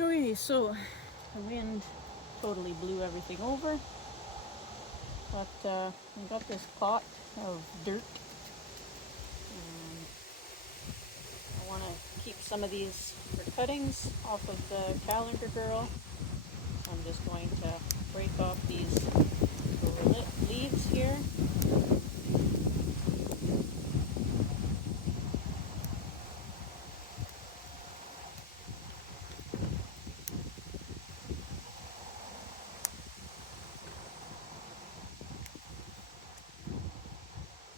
Okay, so the wind totally blew everything over, but I got this pot of dirt. I want to keep some of these for cuttings off of the calendar girl. So I'm just going to break off these lower leaves here.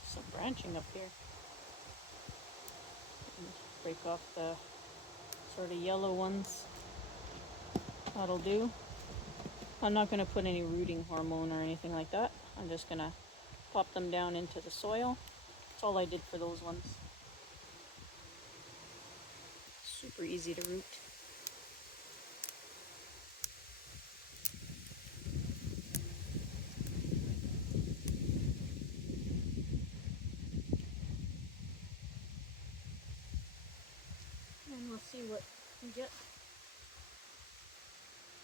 Some branching up here. And break off the sort of yellow ones. That'll do. I'm not going to put any rooting hormone or anything like that. I'm just going to pop them down into the soil. That's all I did for those ones. Super easy to root. And we'll see what we get.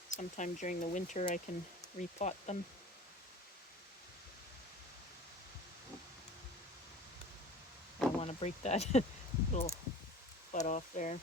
Sometime during the winter I can repot them. I want to break that little butt off there.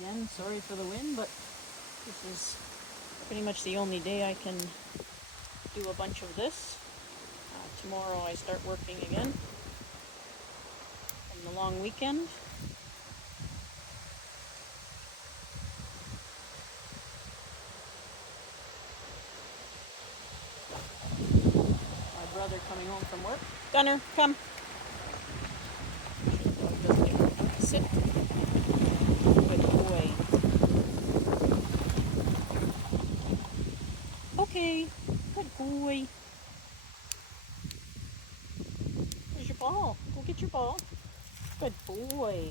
Again, sorry for the wind, but this is pretty much the only day I can do a bunch of this. Tomorrow I start working again from the long weekend. My brother coming home from work. Gunner, come. Dog doesn't get sit. Good boy. Okay, good boy. Where's your ball? Go get your ball. Good boy.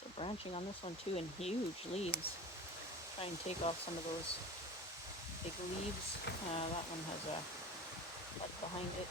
So branching on this one too, and huge leaves. Try and take off some of those big leaves. That one has a bud behind it.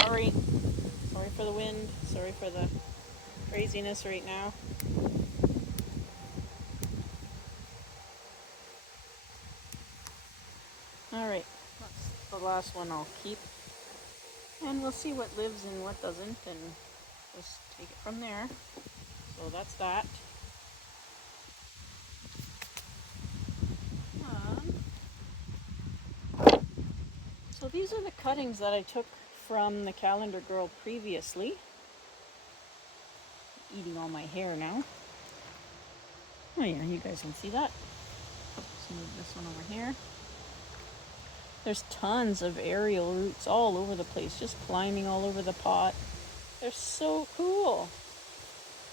Sorry. Sorry for the wind. Sorry for the craziness right now. Alright, that's the last one I'll keep. And we'll see what lives and what doesn't, and just take it from there. So that's that. So these are the cuttings that I took from the calendar girl previously. Eating all my hair now. Oh yeah, you guys can see that. Let's move this one over here. There's tons of aerial roots all over the place, just climbing all over the pot. They're so cool.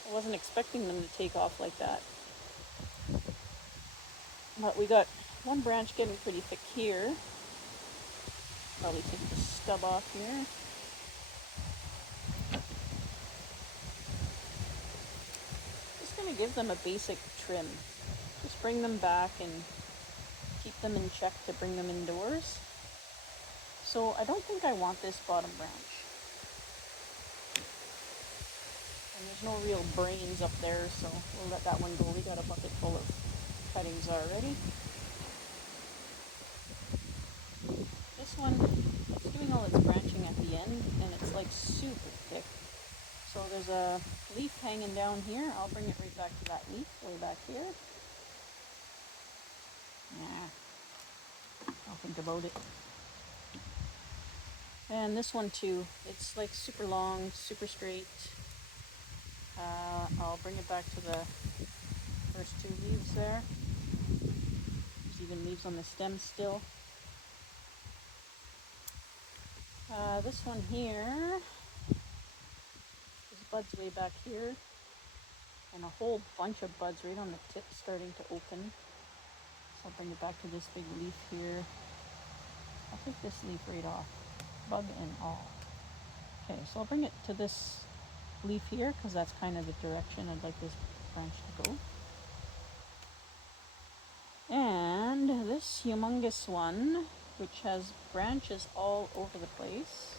I wasn't expecting them to take off like that. But we got one branch getting pretty thick here. Probably take the stub off here. Just gonna give them a basic trim. Just bring them back and keep them in check to bring them indoors. So I don't think I want this bottom branch. And there's no real brains up there, so we'll let that one go. We got a bucket full of cuttings already. there's a leaf hanging down here. I'll bring it right back to that leaf way back here. I'll think about it. And this one too, it's like super long, super straight. I'll bring it back to the first two leaves there. There's even leaves on the stem still. This one here, there's buds way back here, and a whole bunch of buds right on the tip starting to open. So I'll bring it back to this big leaf here. I'll take this leaf right off, bug and all. Okay, so I'll bring it to this leaf here because that's kind of the direction I'd like this branch to go. And this humongous one, which has branches all over the place.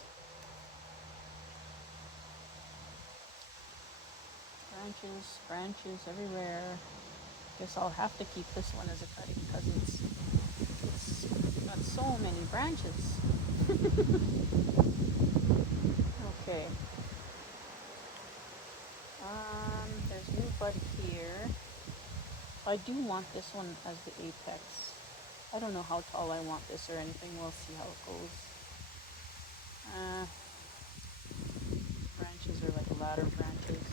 Branches everywhere. Guess I'll have to keep this one as a cutting because it's got so many branches. Okay. There's new bud here. I do want this one as the apex. I don't know how tall I want this or anything. We'll see how it goes. Branches are like ladder branches.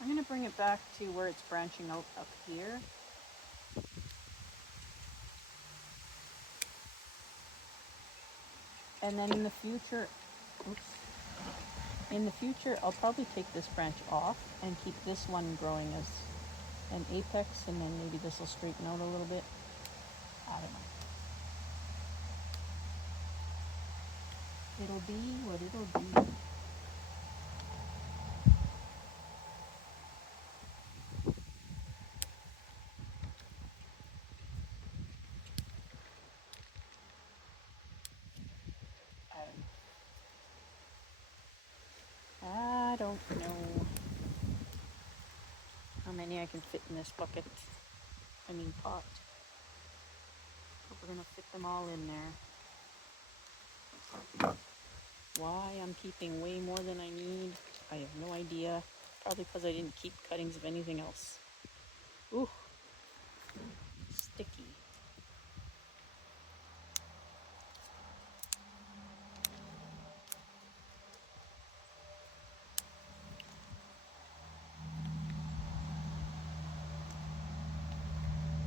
I'm going to bring it back to where it's branching out up here. And then in the future, I'll probably take this branch off and keep this one growing as an apex, and then maybe this will straighten out a little bit. I don't know. It'll be what it'll be. I don't know how many I can fit in this bucket. Pot. Hope we're gonna fit them all in there. Why I'm keeping way more than I need, I have no idea. Probably because I didn't keep cuttings of anything else. Ooh, sticky.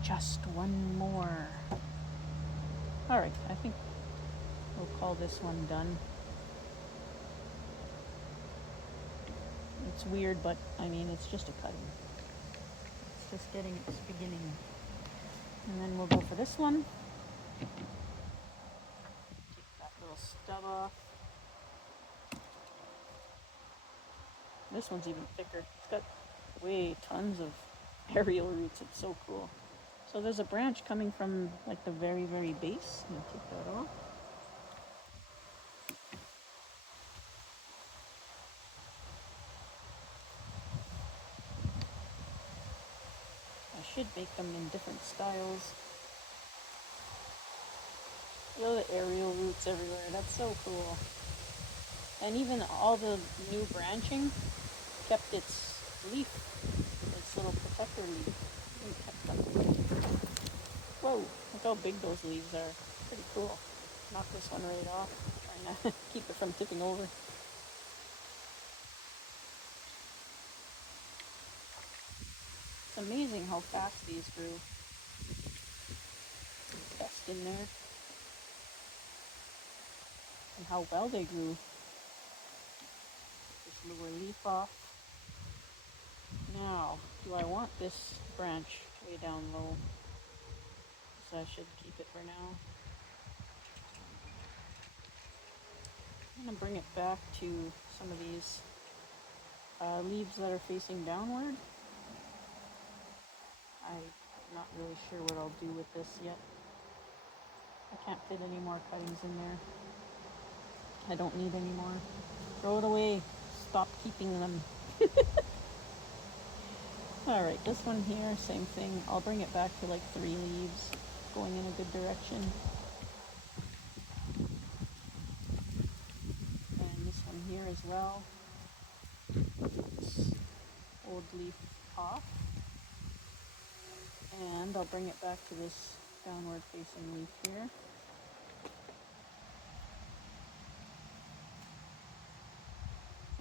Just one more. All right, I think we'll call this one done. It's weird, but I mean, it's just a cutting. It's just getting its beginning. And then we'll go for this one. Take that little stub off. This one's even thicker. It's got tons of aerial roots. It's so cool. So there's a branch coming from like the very, very base. I'm gonna take that off. I should make them in different styles. Look at the aerial roots everywhere. That's so cool. And even all the new branching kept its leaf, its little protector leaf. Whoa, look how big those leaves are. Pretty cool. Knock this one right off. Trying to keep it from tipping over. It's amazing how fast these grew. Test in there. And how well they grew. This lower leaf off. Now, do I want this branch way down low? So I should keep it for now. I'm going to bring it back to some of these leaves that are facing downward. I'm not really sure what I'll do with this yet. I can't fit any more cuttings in there. I don't need any more. Throw it away. Stop keeping them. Alright, this one here, same thing. I'll bring it back to like 3 leaves, going in a good direction. And this well. This old leaf off. And I'll bring it back to this downward facing leaf here.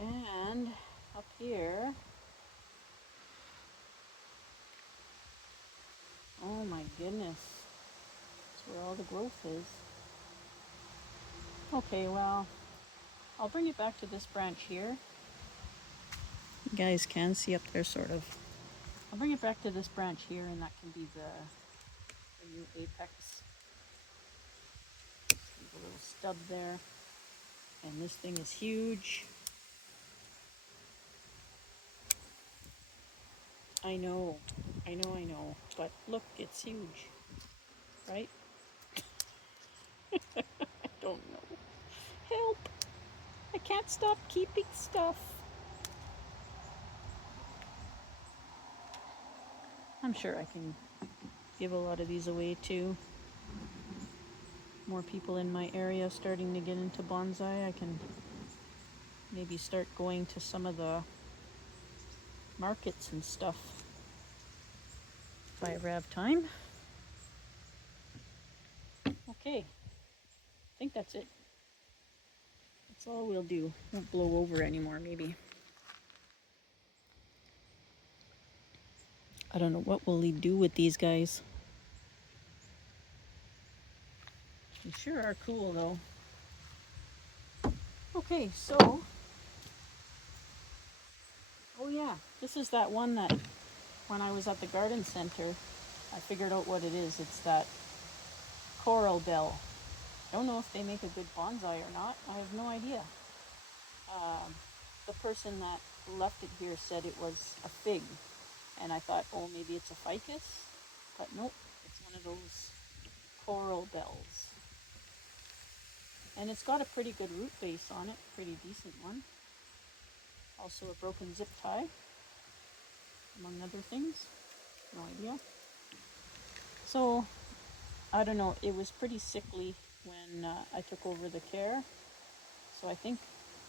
And up here, oh my goodness, that's where all the growth is. Okay, well, I'll bring it back to this branch here. You guys can see up there, sort of. I'll bring it back to this branch here, and that can be the new apex. Leave a little stub there. And this thing is huge. I know, but look, it's huge, right? I don't know. Help! I can't stop keeping stuff. I'm sure I can give a lot of these away too. More people in my area starting to get into bonsai. I can maybe start going to some of the markets and stuff if I ever have time. Okay, I think that's it. That's all we'll do. Won't blow over anymore, maybe. I don't know what will we do with these guys. They sure are cool though. Okay, so, oh yeah, this is that one that when I was at the garden center, I figured out what it is. It's that coral bell. I don't know if they make a good bonsai or not. I have no idea. The person that left it here said it was a fig, and I thought, oh, maybe it's a ficus, but nope, it's one of those coral bells. And it's got a pretty good root base on it, pretty decent one. Also a broken zip tie, among other things. No idea. So, I don't know, it was pretty sickly when I took over the care. So I think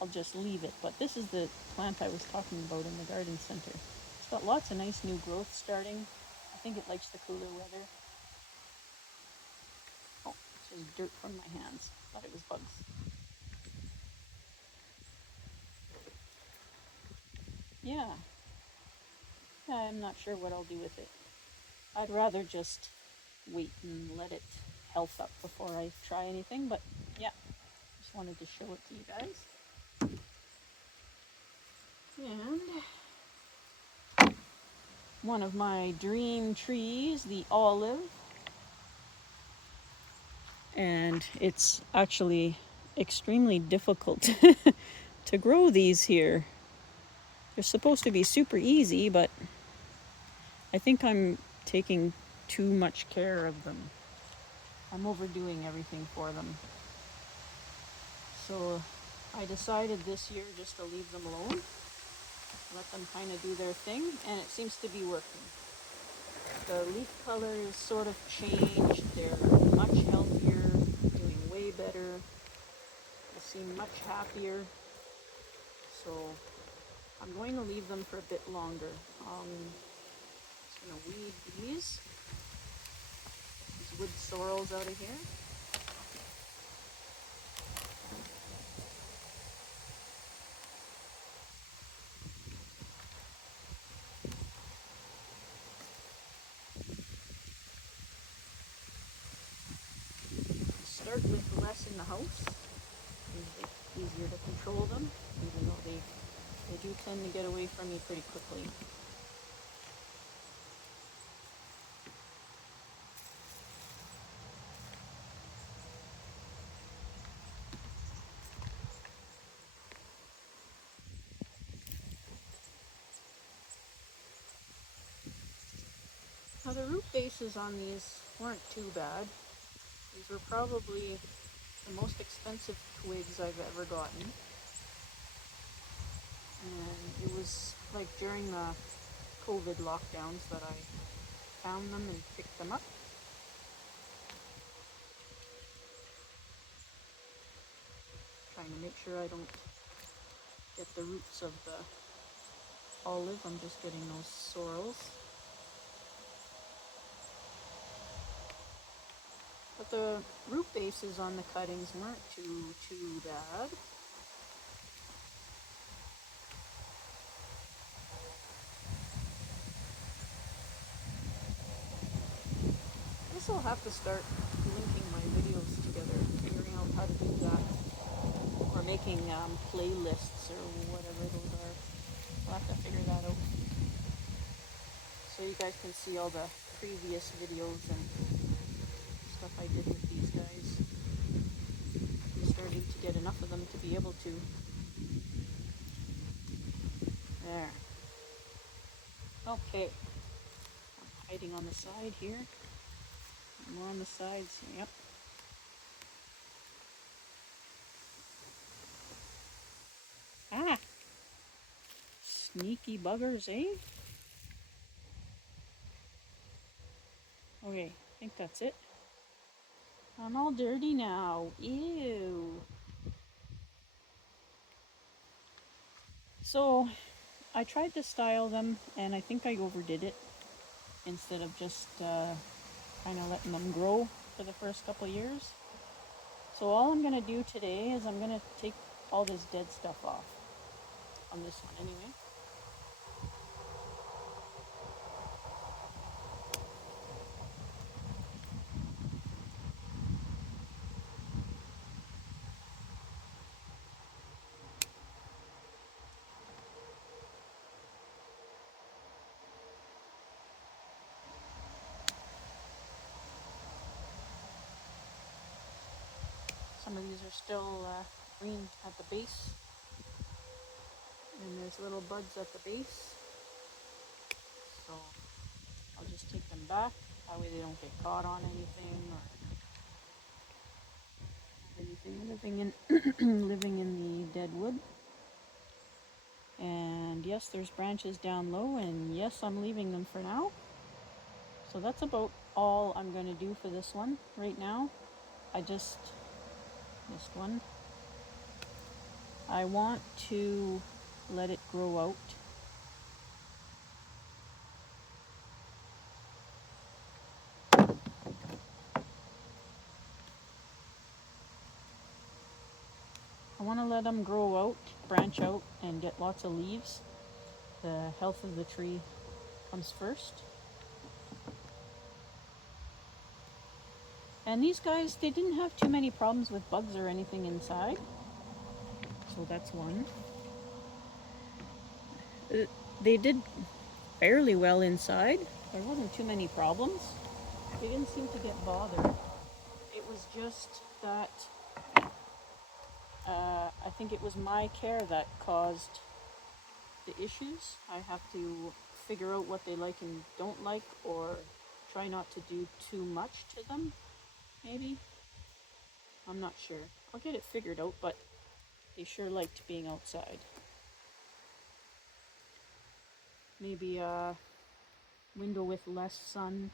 I'll just leave it. But this is the plant I was talking about in the garden center. It's got lots of nice new growth starting. I think it likes the cooler weather. Oh, this was dirt from my hands. Thought it was bugs. Yeah. Yeah, I'm not sure what I'll do with it. I'd rather just wait and let it health up before I try anything, but yeah, just wanted to show it to you guys. And one of my dream trees, the olive, and it's actually extremely difficult to grow these here. They're supposed to be super easy, but I think I'm taking too much care of them. I'm overdoing everything for them. So I decided this year just to leave them alone, let them kind of do their thing, and it seems to be working. The leaf color is sort of changed. They're much healthier, doing way better. They seem much happier. So I'm going to leave them for a bit longer. Just going to weed these wood sorrels out of here. Start with less in the house. It's easier to control them, even though they do tend to get away from you pretty quickly. Now the root bases on these weren't too bad. These were probably the most expensive twigs I've ever gotten. And it was like during the COVID lockdowns that I found them and picked them up. Trying to make sure I don't get the roots of the olive. I'm just getting those sorrels. But the root bases on the cuttings weren't too bad. I guess I'll have to start linking my videos together, figuring out how to do that, or making playlists or whatever those are. I'll have to figure that out. So you guys can see all the previous videos and stuff I did with these guys. I'm starting to get enough of them to be able to. There. Okay. I'm hiding on the side here. More on the sides. Yep. Ah! Sneaky buggers, eh? Okay, I think that's it. I'm all dirty now. Ew. So, I tried to style them, and I think I overdid it. Instead of just kind of letting them grow for the first couple years. So all I'm going to do today is I'm going to take all this dead stuff off. On this one anyway. Some of these are still green at the base. And there's little buds at the base. So I'll just take them back. That way they don't get caught on anything or anything living in the dead wood. And yes, there's branches down low, and yes, I'm leaving them for now. So that's about all I'm going to do for this one right now. I just missed one. I want to let it grow out. I want to let them grow out, branch out, and get lots of leaves. The health of the tree comes first. And these guys, they didn't have too many problems with bugs or anything inside. So that's one. They did fairly well inside. There wasn't too many problems. They didn't seem to get bothered. It was just that I think it was my care that caused the issues. I have to figure out what they like and don't like, or try not to do too much to them, maybe. I'm not sure. I'll get it figured out, but they sure liked being outside. Maybe a window with less sun.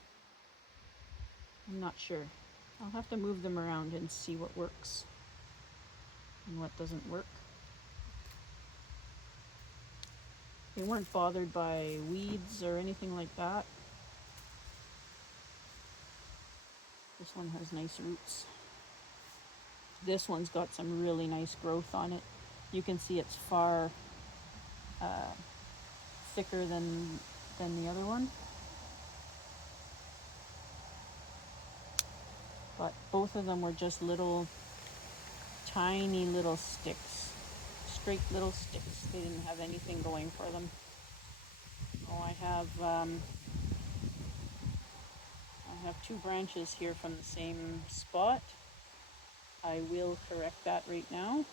I'm not sure. I'll have to move them around and see what works and what doesn't work. They weren't bothered by weeds or anything like that. This one has nice roots. This one's got some really nice growth on it. You can see it's far thicker than the other one. But both of them were just little, tiny little sticks. Straight little sticks. They didn't have anything going for them. Oh, I have 2 branches here from the same spot. I will correct that right now.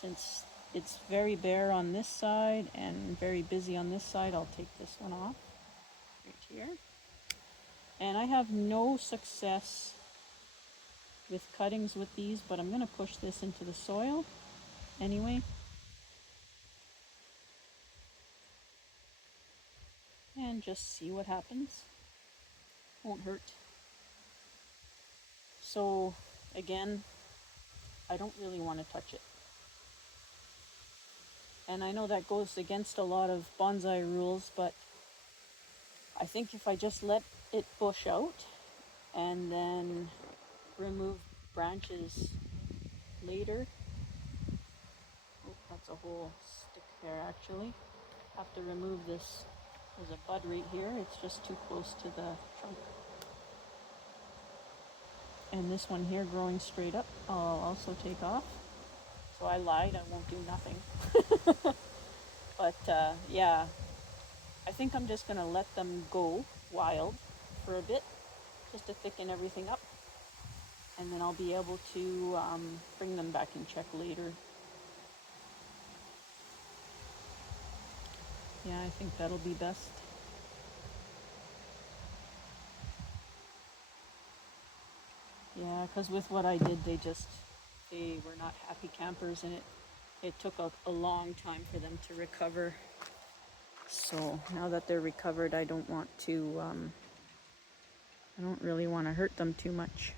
Since it's very bare on this side and very busy on this side, I'll take this one off right here. And I have no success with cuttings with these, but I'm going to push this into the soil anyway. And just see what happens. Won't hurt. So again, I don't really want to touch it. And I know that goes against a lot of bonsai rules, but I think if I just let it bush out and then remove branches later. Oh, that's a whole stick there actually. Have to remove this. There's a bud right here. It's just too close to the trunk. And this one here growing straight up, I'll also take off. So I lied, I won't do nothing. But yeah, I think I'm just gonna let them go wild for a bit, just to thicken everything up. And then I'll be able to bring them back in check later. Yeah, I think that'll be best. Yeah, because with what I did, they were not happy campers, and it took a long time for them to recover. So now that they're recovered, I don't really want to hurt them too much.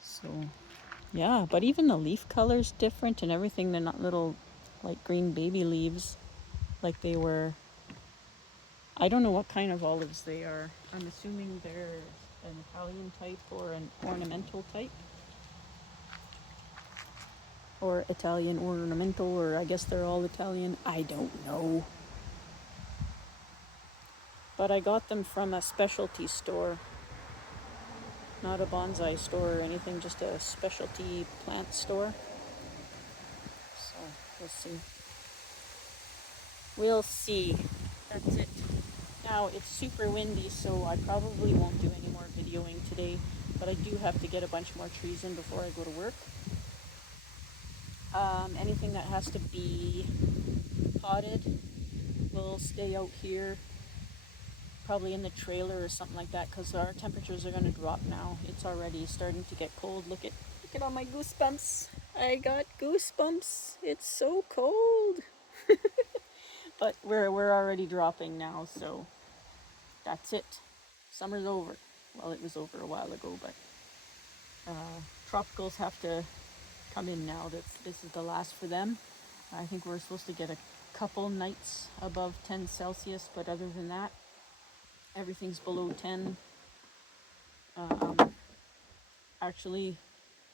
So yeah, but even the leaf color's different and everything. They're not little like green baby leaves like they were. I don't know what kind of olives they are. I'm assuming they're an Italian type or an ornamental type. Or Italian ornamental, or I guess they're all Italian. I don't know. But I got them from a specialty store. Not a bonsai store or anything, just a specialty plant store. So we'll see. We'll see. That's it. Now it's super windy, so I probably won't do any more videoing today, but I do have to get a bunch more trees in before I go to work. Anything that has to be potted will stay out here, probably in the trailer or something like that, because our temperatures are going to drop now. It's already starting to get cold. Look at all my goosebumps. I got goosebumps. It's so cold. But we're already dropping now, so that's it. Summer's over. Well, it was over a while ago, but tropicals have to come in now. This is the last for them. I think we're supposed to get a couple nights above 10 Celsius, but other than that, everything's below 10. Actually,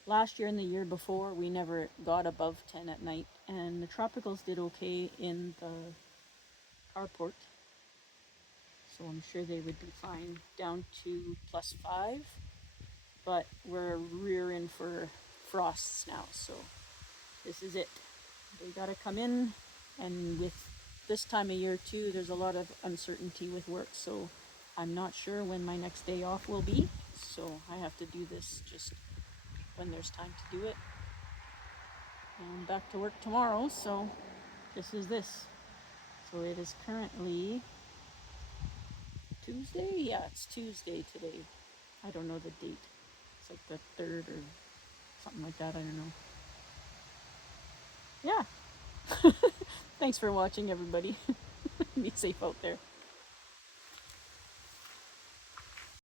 last year and the year before, we never got above 10 at night, and the tropicals did okay in the carport. So I'm sure they would be fine down to +5, but we're rearing for frosts now, so this is it. They gotta come in, and with this time of year too, there's a lot of uncertainty with work, so I'm not sure when my next day off will be, so I have to do this just when there's time to do it. And back to work tomorrow, so this is this. So it is currently Tuesday? Yeah, it's Tuesday today. I don't know the date. It's like the 3rd or something like that, I don't know. Yeah. Thanks for watching, everybody. Be safe out there.